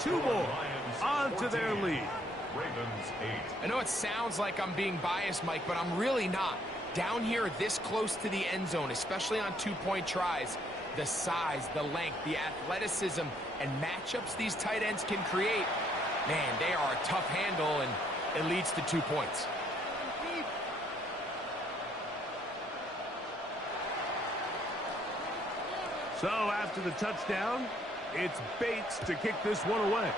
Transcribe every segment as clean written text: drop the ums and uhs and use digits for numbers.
two more onto their lead. Ravens 8. I know it sounds like I'm being biased, Mike, but I'm really not. Down here this close to the end zone, especially on two-point tries, the size, the length, the athleticism, and matchups these tight ends can create, man, they are a tough handle, and it leads to 2 points. So after the touchdown, it's Bates to kick this one away.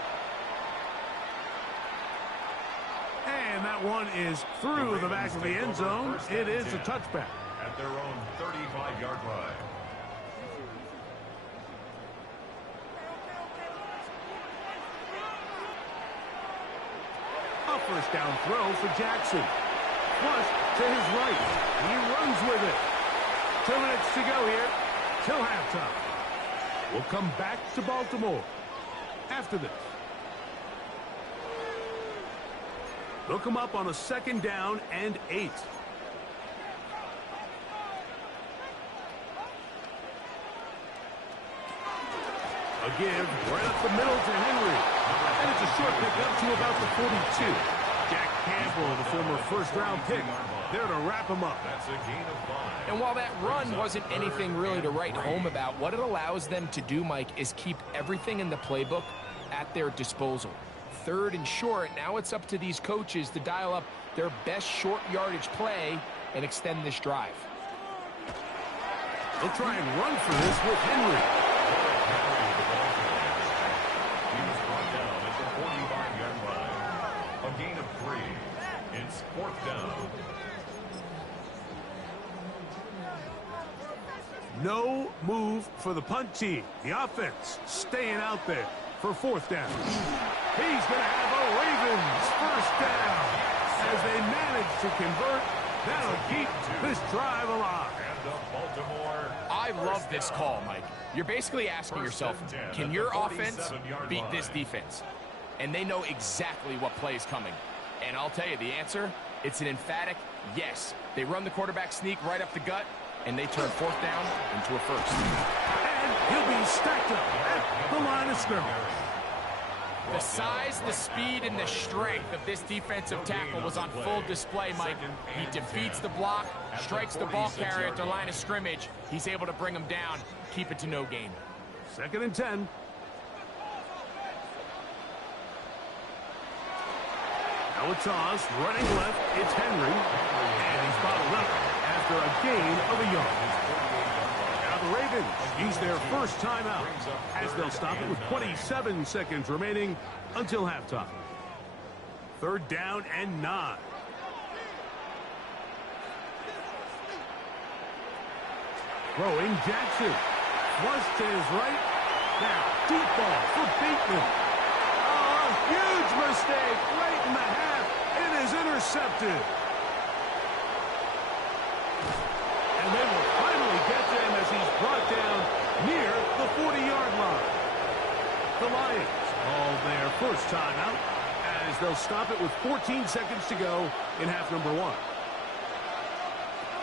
And that one is through the back of the end zone. It is a touchback. At their own 35-yard line. A first down throw for Jackson. Flush to his right. He runs with it. 2 minutes to go here till halftime. We'll come back to Baltimore after this. They'll come up on a 2nd down and 8. A give right up the middle to Henry. And it's a short pickup to about the 42. Jack Campbell, the former first-round pick, there to wrap him up. That's a gain of 5. And while that run wasn't anything really to write home about, what it allows them to do, Mike, is keep everything in the playbook at their disposal. 3rd and short, now it's up to these coaches to dial up their best short yardage play and extend this drive. They'll try and run for this with Henry. He was brought down at the 45-yard line. A gain of 3. It's 4th down. No move for the punt team. The offense staying out there for 4th down. He's going to have a Ravens first down as they manage to convert. That'll keep this drive alive. And the Baltimore. I love this call, Mike. You're basically asking yourself, can your offense beat this defense? And they know exactly what play is coming. And I'll tell you the answer, it's an emphatic yes. They run the quarterback sneak right up the gut, and they turn 4th down into a first. And he'll be stacked up at the line of scrimmage. The size, the speed, and the strength of this defensive tackle was on full display, Mike. He defeats the block, strikes the ball carrier at the line of scrimmage. He's able to bring him down, keep it to no gain. 2nd and 10. Now a toss, running left, it's Henry. And he's bottled up after a gain of a yard. Now the Ravens use their first timeout as they'll stop it with 27 seconds remaining until halftime. 3rd down and 9. Throwing Jackson. Flush to his right. Now deep ball for Bateman. Oh, a huge mistake right in the half. It is intercepted. And they will finally get to him as he's brought down near the 40-yard line. The Lions call their first timeout as they'll stop it with 14 seconds to go in half number 1.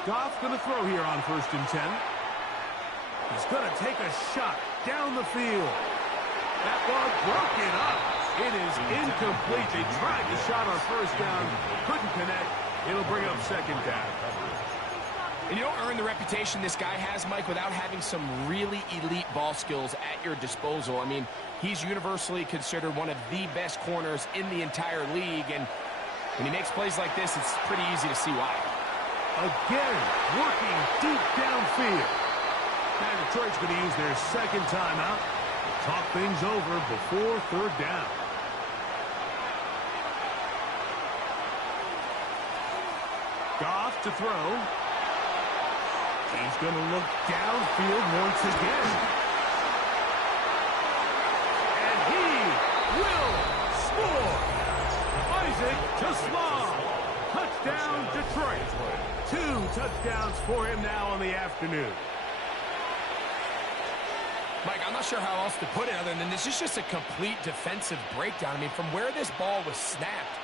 Goff going to throw here on 1st and 10. He's going to take a shot down the field. That ball broken up. It is incomplete. They tried the shot on 1st down, couldn't connect. It'll bring up 2nd down. And you don't earn the reputation this guy has, Mike, without having some really elite ball skills at your disposal. I mean, he's universally considered one of the best corners in the entire league, and when he makes plays like this, it's pretty easy to see why. Again, working deep downfield. Now Detroit's going to use their 2nd timeout to talk things over before 3rd down. Goff to throw. He's going to look downfield once again. And he will score. Isaac Toussaint. Touchdown, Detroit. 2 touchdowns for him now on the afternoon. Mike, I'm not sure how else to put it other than this is just a complete defensive breakdown. I mean, from where this ball was snapped,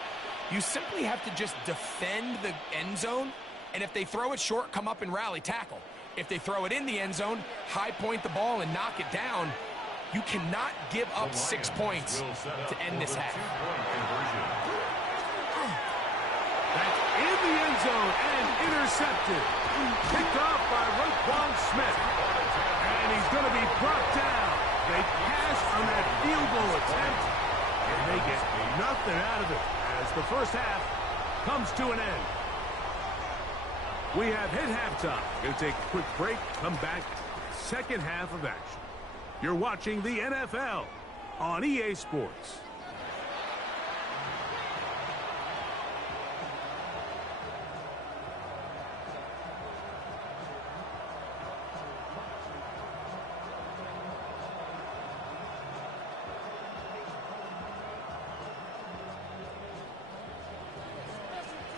you simply have to just defend the end zone, and if they throw it short, come up and rally tackle. If they throw it in the end zone, high point the ball and knock it down. You cannot give up 6 points to end this half. That's in the end zone and intercepted. Picked off by Roquan Smith. And he's going to be brought down. They pass on that field goal attempt, and they get nothing out of it as the first half comes to an end. We have hit halftime. Going to take a quick break, come back, second half of action. You're watching the NFL on EA Sports.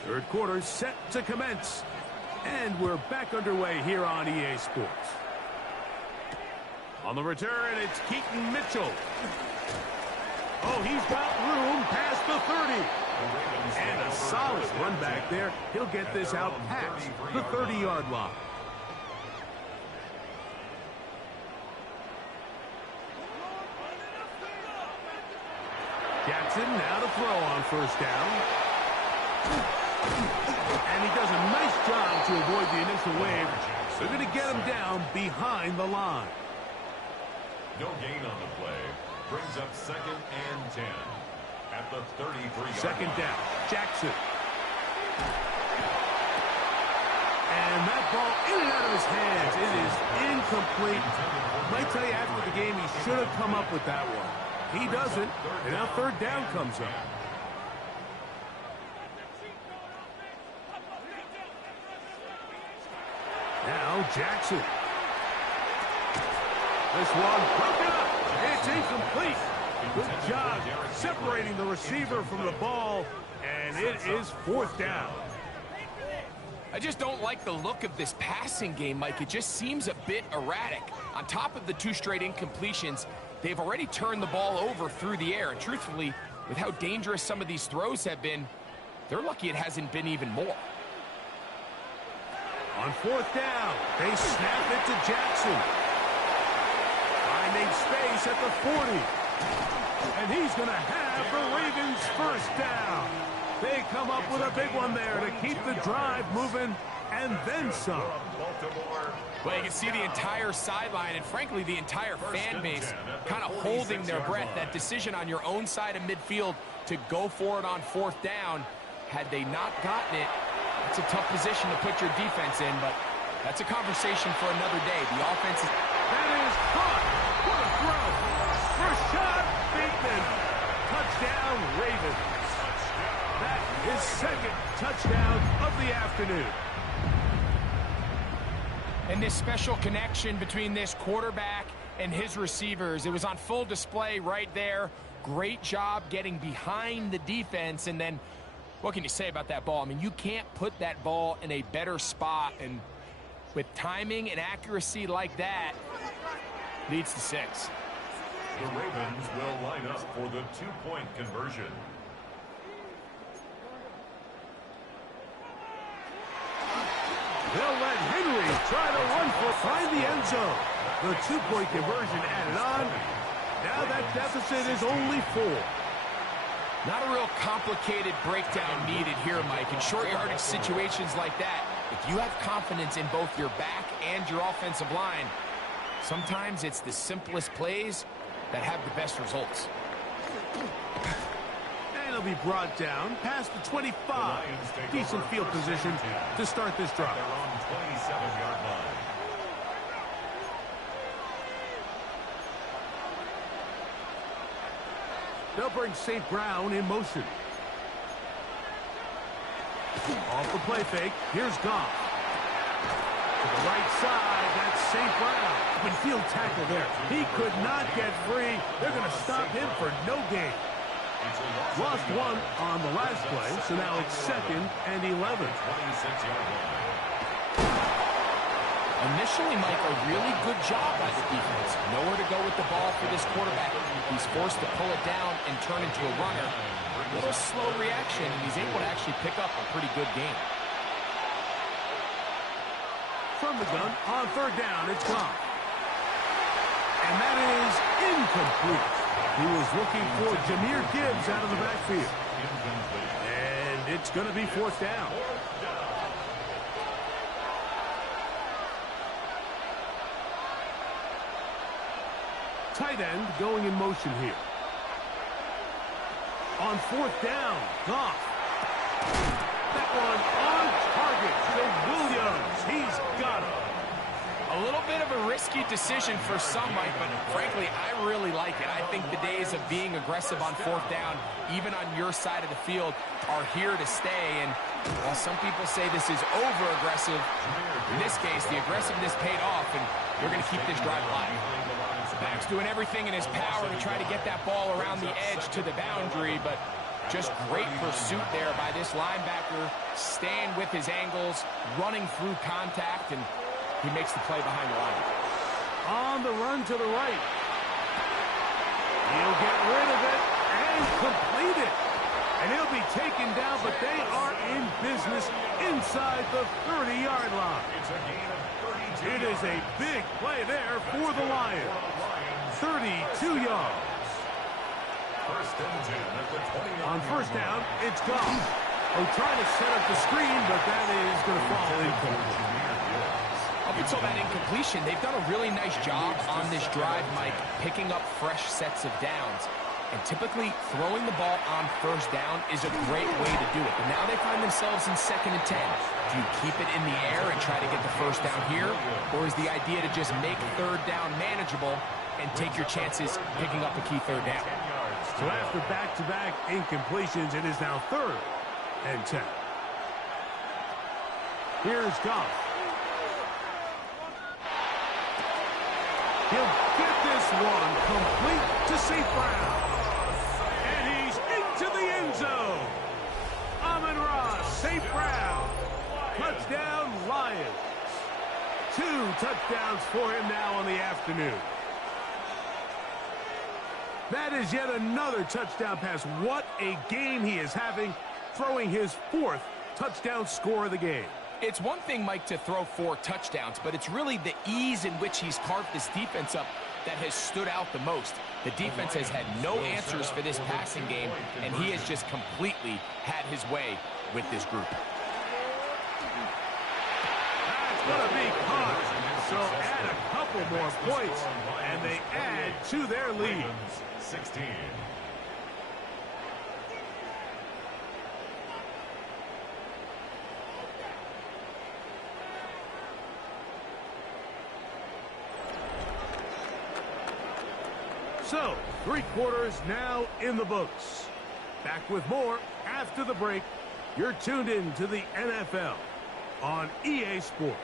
Third quarter set to commence. And we're back underway here on EA Sports. On the return, it's Keaton Mitchell. Oh, he's got room past the 30. And a solid run back there. He'll get this out past the 30-yard line. Jackson now to throw on first down. And he does a nice job to avoid the initial wave. They're going to get him down behind the line. No gain on the play. Brings up 2nd and 10 at the 33-yard Second line. down, Jackson. And that ball in and out of his hands. It is incomplete. Might tell you after the game he should have come up with that one. He doesn't, and now third down comes up. Now Jackson. This one broken up. It's incomplete. Good job separating the receiver from the ball, and it is fourth down. I just don't like the look of this passing game, Mike. It just seems a bit erratic. On top of the 2 straight incompletions, they've already turned the ball over through the air. And truthfully, with how dangerous some of these throws have been, they're lucky it hasn't been even more. On fourth down, they snap it to Jackson. Finding space at the 40. And he's going to have the Ravens first down. They come up with a big one there to keep the drive moving, and then some. Well, you can see the entire sideline and, frankly, the entire fan base kind of holding their breath. That decision on your own side of midfield to go for it on fourth down, had they not gotten it, it's a tough position to put your defense in, but that's a conversation for another day. The offense is... That is caught. What a throw. Rashad Bateman. Touchdown, Ravens. That is second touchdown of the afternoon. And this special connection between this quarterback and his receivers, it was on full display right there. Great job getting behind the defense, and then what can you say about that ball? I mean, you can't put that ball in a better spot, and with timing and accuracy like that, leads to 6. The Ravens will line up for the 2-point conversion. They'll let Henry try to run for find the end zone. The 2-point conversion added on. Now that deficit is only 4. Not a real complicated breakdown needed here, Mike. In short yardage situations like that, if you have confidence in both your back and your offensive line, sometimes it's the simplest plays that have the best results. And he'll be brought down past the 25. Decent field position to start this drive. They're on 27-yard line. They'll bring St. Brown in motion. Off the play fake, here's Goff. To the right side, that's St. Brown. Open field tackle there. He could not get free. They're going to stop him for no gain. Lost one on the last play, so now it's 2nd and 11. 26-yard line. Initially, Mike, a really good job by the defense. Nowhere to go with the ball for this quarterback. He's forced to pull it down and turn into a runner. A little slow reaction, and he's able to actually pick up a pretty good game. From the gun, on third down, it's gone. And that is incomplete. He was looking for Jahmyr Gibbs out of the backfield. And it's going to be fourth down. Tight end going in motion here. On fourth down, Goff. That one on target to Williams. He's got it. A little bit of a risky decision for some, Mike, but frankly, I really like it. I think the days of being aggressive on fourth down, even on your side of the field, are here to stay. And while some people say this is over-aggressive, in this case, the aggressiveness paid off, and you're going to keep this drive alive. Back's doing everything in his power to try to get that ball around the edge to the boundary, but just great pursuit there by this linebacker, staying with his angles, running through contact, and he makes the play behind the line. On the run to the right. He'll get rid of it and complete it. And he'll be taken down, but they are in business inside the 30-yard line. It is a big play there for the Lions. 32 yards. On first down, it's gone. Oh, trying to set up the screen, but that is going to fall incomplete. Up until that incompletion, they've done a really nice job on this drive, Mike, picking up fresh sets of downs. And typically, throwing the ball on first down is a great way to do it. But now they find themselves in 2nd and 10. Do you keep it in the air and try to get the first down here? Or is the idea to just make third down manageable and take your chances picking up a key third down? So after back-to-back incompletions, it is now 3rd and 10. Here's Goff. He'll get this one complete to St. Brown. And he's into the end zone. Amon-Ra, St. Brown. Touchdown, Lions. 2 touchdowns for him now on the afternoon. That is yet another touchdown pass. What a game he is having, throwing his 4th touchdown score of the game. It's one thing, Mike, to throw 4 touchdowns, but it's really the ease in which he's carved this defense up that has stood out the most. The defense has had no answers for this passing game, and he has just completely had his way with this group. That's going to be caught. So add a couple more points, and they add to their lead. 16. So, 3 quarters now in the books. Back with more after the break. You're tuned in to the NFL on EA Sports.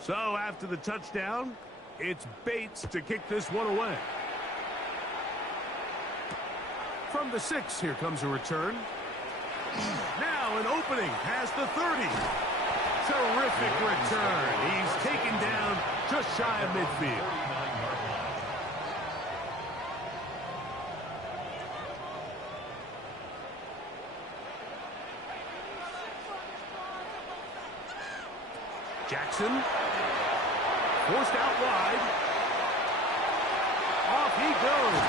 So, after the touchdown, it's Bates to kick this one away. From the 6, here comes a return. Now an opening past the 30. Terrific return. He's taken down just shy of midfield. Jackson. Forced out wide. Off he goes.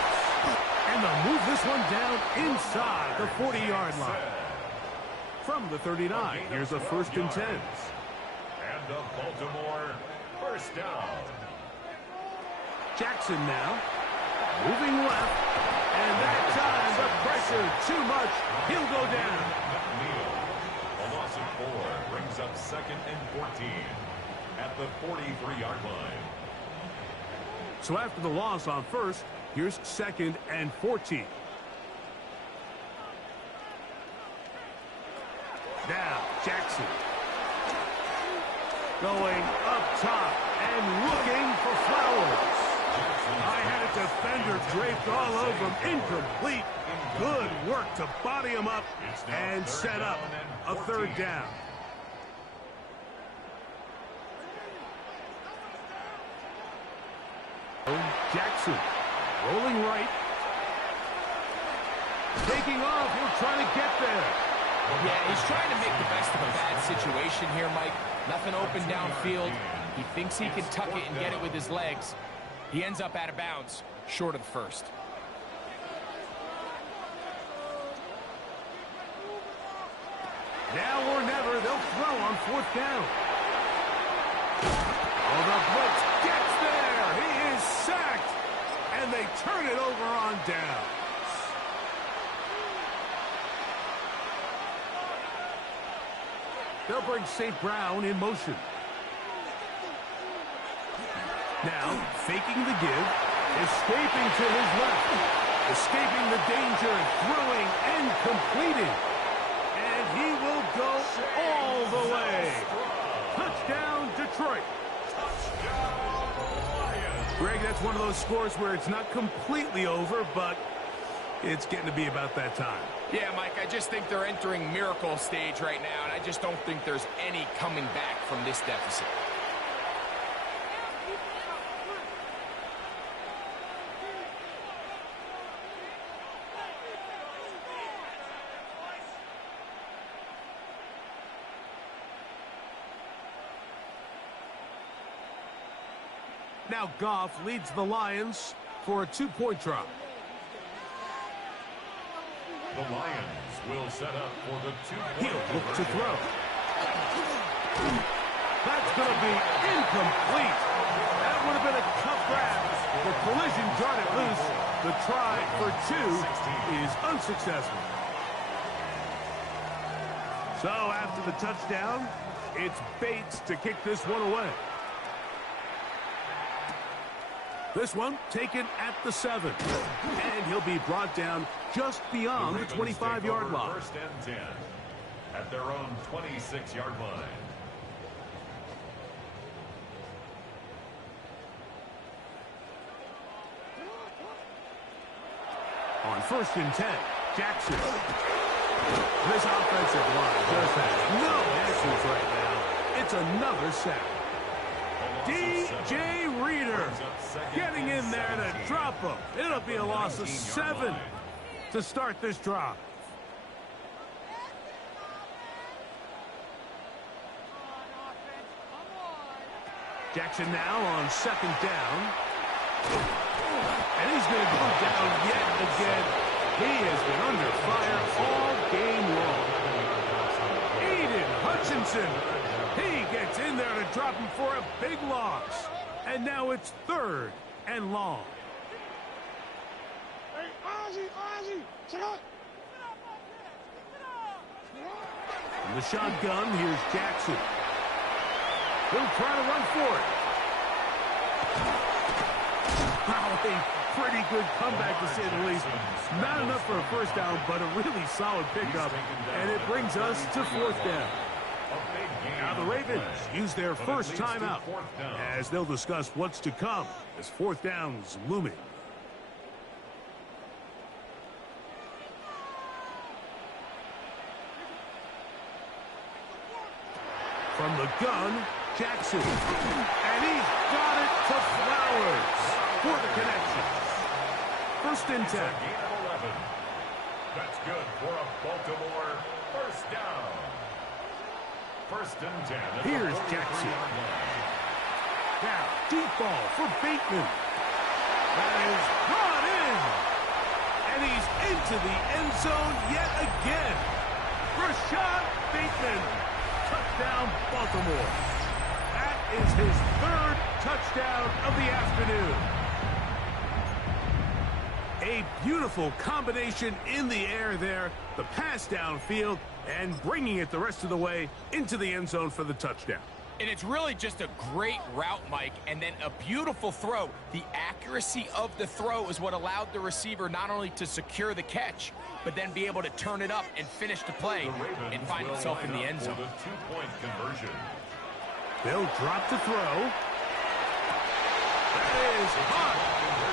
And they'll move this one down inside the 40-yard line. From the 39, here's a 1st and 10. And the Baltimore first down. Jackson now. Moving left. And that time, the pressure too much. He'll go down. A loss of 4 brings up 2nd and 14 at the 43-yard line. So after the loss on first, here's 2nd and 14. Now, Jackson. Going up top and looking for Flowers. I had a defender draped all over him. Incomplete. Good work to body him up and set up a 3rd down. Jackson rolling right. Taking off. He'll try to get there. Yeah, he's trying to make the best of a bad situation here, Mike. Nothing open downfield. He thinks he can tuck it and get it with his legs. He ends up out of bounds, short of the first. Now or never, they'll throw on fourth down. Oh, the blitz gets there. He is sacked. And they turn it over on down. They'll bring St. Brown in motion. Now, faking the give, escaping to his left, escaping the danger, throwing and completing. And he will go all the way. Touchdown, Detroit. Greg, that's one of those scores where it's not completely over, but it's getting to be about that time. Yeah, Mike, I just think they're entering miracle stage right now, and I just don't think there's any coming back from this deficit. Now Goff leads the Lions for a 2-point drop. The Lions will set up for the 2-point He'll look to throw. That's going to be incomplete. That would have been a tough grab. The collision jarred it loose. The try for 2 is unsuccessful. So after the touchdown, it's Bates to kick this one away. This one taken at the 7. And he'll be brought down just beyond the 25-yard line. First and 10 at their own 26-yard line. On first and 10, Jackson. This offensive line just has no answers right now. It's another sack. DJ Reader getting in there to drop him. It'll be a loss of 7 to start this drive. Jackson now on second down. And he's going to go down yet again. He has been under fire all game long. Aiden Hutchinson. He gets in there to drop him for a big loss. And now it's 3rd and long. Hey, Ozzy, check out. In the shotgun, here's Jackson. He'll try to run for it. Wow, a pretty good comeback to say the least. Not enough for a first down, but a really solid pickup. And it brings us to 4th down. Now the Ravens use their first timeout as they'll discuss what's to come as 4th down's looming. From the gun, Jackson. And he's got it to Flowers for the connection. First and 10. Gain of 11. That's good for a Baltimore first down. First and 10. Here's Jackson. Now, deep ball for Bateman. That is brought in. And he's into the end zone yet again. Rashad Bateman. Touchdown, Baltimore. That is his 3rd touchdown of the afternoon. A beautiful combination in the air there. The pass downfield and bringing it the rest of the way into the end zone for the touchdown. And it's really just a great route, Mike, and then a beautiful throw. The accuracy of the throw is what allowed the receiver not only to secure the catch, but then be able to turn it up and finish the play and find himself in the end zone. The 2-point conversion. They'll drop to throw. That is hot.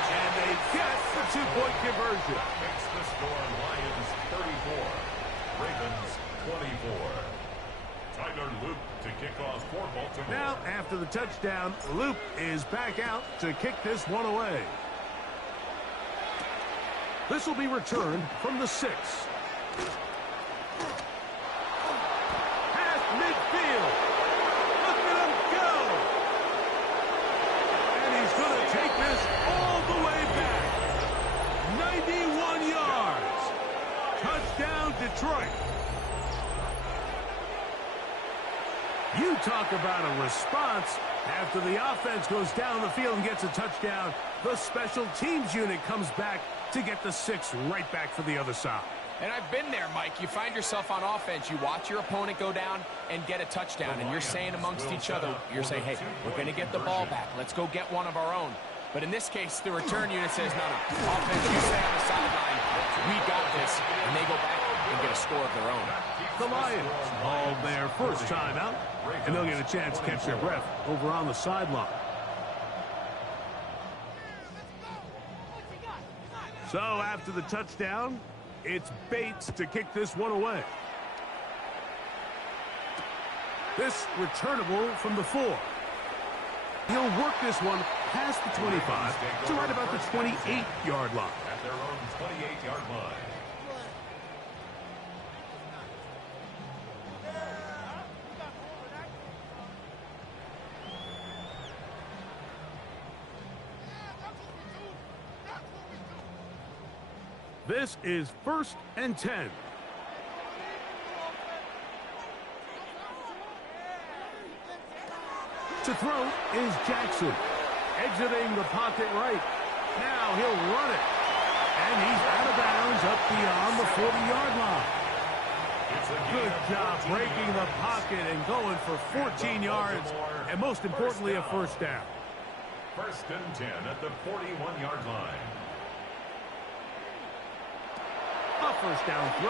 And they get the 2-point conversion. Makes the score Lions 34, Ravens 24. Tyler Luke to kick off for Baltimore. Now, after the touchdown, Luke is back out to kick this one away. This will be returned from the 6. You talk about a response. After the offense goes down the field and gets a touchdown, the special teams unit comes back to get the 6 right back for the other side. And I've been there, Mike. You find yourself on offense. You watch your opponent go down and get a touchdown, and you're saying amongst each other, you're saying, hey, we're going to get the ball back. Let's go get one of our own. But in this case, the return unit says, no, offense, you stay on the sideline. We got this. And they go back and get a score of their own. The Lions called their first timeout, and they'll get a chance to catch their breath over on the sideline. So after the touchdown, it's Bates to kick this one away. This returnable from the 4. He'll work this one past the 25 to right about the 28-yard line. At their own 28-yard line. This is 1st and 10. To throw is Jackson. Exiting the pocket right. Now he'll run it. And he's out of bounds up beyond the 40-yard line. Good job breaking the pocket and going for 14 yards. And most importantly, a first down. 1st and 10 at the 41-yard line. A first down throw.